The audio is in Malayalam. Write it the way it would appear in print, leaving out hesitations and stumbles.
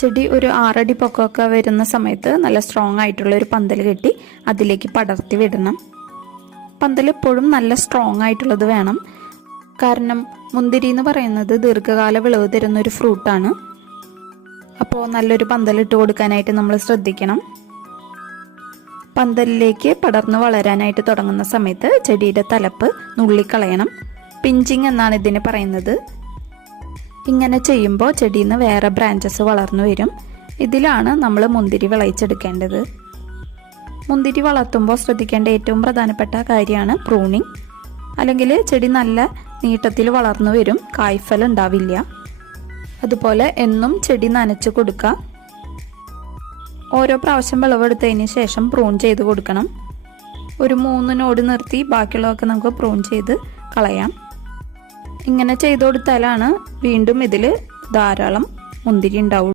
ചെടി ഒരു 6 അടി പൊക്കമൊക്കെ വരുന്ന സമയത്ത് നല്ല സ്ട്രോങ് ആയിട്ടുള്ള ഒരു പന്തൽ കെട്ടി അതിലേക്ക് പടർത്തി വിടണം. പന്തൽ എപ്പോഴും നല്ല സ്ട്രോങ് ആയിട്ടുള്ളത് വേണം. കാരണം മുന്തിരി എന്ന് പറയുന്നത് ദീർഘകാല വിളവ് തരുന്ന ഒരു ഫ്രൂട്ടാണ്. അപ്പോൾ നല്ലൊരു പന്തലിട്ട് കൊടുക്കാനായിട്ട് നമ്മൾ ശ്രദ്ധിക്കണം. പന്തലിലേക്ക് പടർന്നു വളരാനായിട്ട് തുടങ്ങുന്ന സമയത്ത് ചെടിയുടെ തലപ്പ് നുള്ളിക്കളയണം. പിഞ്ചിങ് എന്നാണ് ഇതിന് പറയുന്നത്. ഇങ്ങനെ ചെയ്യുമ്പോൾ ചെടിയിൽ നിന്ന് വേറെ ബ്രാഞ്ചസ് വളർന്നു വരും. ഇതിലാണ് നമ്മൾ മുന്തിരി വിളയിച്ചെടുക്കേണ്ടത്. മുന്തിരി വളർത്തുമ്പോൾ ശ്രദ്ധിക്കേണ്ട ഏറ്റവും പ്രധാനപ്പെട്ട കാര്യമാണ് പ്രൂണിങ്. അല്ലെങ്കിൽ ചെടി നല്ല നീട്ടത്തിൽ വളർന്നു വരും, കായ്ഫലം ഉണ്ടാവില്ല. അതുപോലെ എന്നും ചെടി നനച്ച് കൊടുക്കുക. ഓരോ പ്രാവശ്യം വിളവെടുത്തതിന് ശേഷം പ്രൂൺ ചെയ്ത് കൊടുക്കണം. ഒരു 3 നോട് നിർത്തി ബാക്കിയുള്ളതൊക്കെ നമുക്ക് പ്രൂൺ ചെയ്ത് കളയാം. ഇങ്ങനെ ചെയ്തു കൊടുത്താലാണ് വീണ്ടും ഇതിൽ ധാരാളം മുന്തിരി ഉണ്ടാവുള്ളൂ.